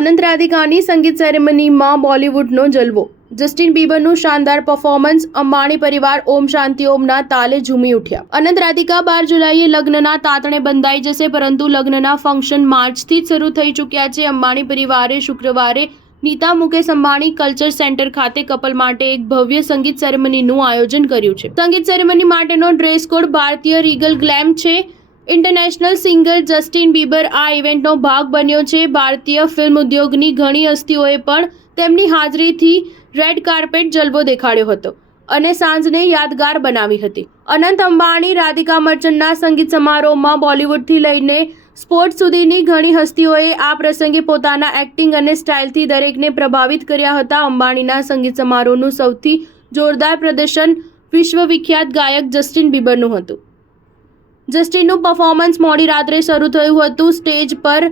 અનંત રાધિકાની સંગીત સેરેમનીમાં બોલિવૂડનો જલવો. જસ્ટિન બીબરનું શાનદાર પરફોર્મન્સ. અંબાણી પરિવાર ઓમ શાંતિ ઓમના તાલે ઝૂમી ઉઠ્યા. અનંત રાધિકા 12 જુલાઈએ લગ્નના તાતણે બંધાઈ જશે, પરંતુ લગ્નના ફંક્શન માર્ચથી જ શરૂ થઈ ચૂક્યા છે. અંબાણી પરિવારે શુક્રવારે નીતા મુકેશ અંબાણી કલ્ચર સેન્ટર ખાતે કપલ માટે એક ભવ્ય સંગીત સેરેમનીનું આયોજન કર્યું છે. સંગીત સેરેમની માટેનો ડ્રેસ કોડ ભારતીય રીગલ ગ્લેમ છે. ઇન્ટરનેશનલ સિંગર જસ્ટિન બીબર આ ઇવેન્ટનો ભાગ બન્યો છે. ભારતીય ફિલ્મ ઉદ્યોગની ઘણી હસ્તીઓએ પણ તેમની હાજરીથી રેડ કાર્પેટ જલવો દેખાડ્યો હતો અને સાંજને યાદગાર બનાવી હતી. અનંત અંબાણી રાધિકા મર્ચન્ટના સંગીત સમારોહમાં બોલિવૂડથી લઈને સ્પોર્ટ્સ સુધીની ઘણી હસ્તીઓએ આ પ્રસંગે પોતાના એક્ટિંગ અને સ્ટાઇલથી દરેકને પ્રભાવિત કર્યા હતા. અંબાણીના સંગીત સમારોહનું સૌથી જોરદાર પ્રદર્શન વિશ્વવિખ્યાત ગાયક જસ્ટિન બીબરનું હતું. જસ્ટિનનું પરફોર્મન્સ મોડી રાત્રે શરૂ થયું હતું. સ્ટેજ પર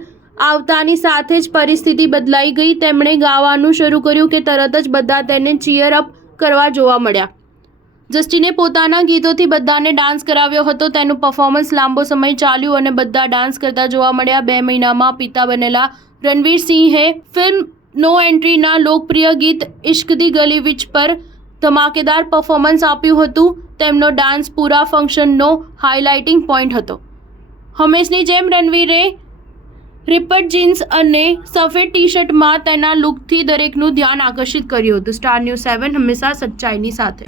આવતાની સાથે જ પરિસ્થિતિ બદલાઈ ગઈ. તેમણે ગાવાનું શરૂ કર્યું કે તરત જ બધા તેને ચીયર અપ કરવા જોવા મળ્યા. જસ્ટિને પોતાના ગીતોથી બધાને ડાન્સ કરાવ્યો હતો. તેનું પરફોર્મન્સ લાંબો સમય ચાલ્યું અને બધા ડાન્સ કરતા જોવા મળ્યા. 2 મહિનામાં પિતા બનેલા રણવીર સિંહે ફિલ્મ નો એન્ટ્રીના લોકપ્રિય ગીત ઇશ્ક દી ગલી વિચ પર ધમાકેદાર પરફોર્મન્સ આપ્યું હતું. તેમનો ડાન્સ પૂરા ફંક્શનનો હાઇલાઇટિંગ પોઈન્ટ હતો. હંમેશની જેમ રણવીરે રિપડ જીન્સ અને સફેદ ટી-શર્ટમાં તેના લુકથી દરેકનું ધ્યાન આકર્ષિત કર્યું હતું. સ્ટાર ન્યૂઝ 7 હંમેશા સચ્ચાઈની સાથે.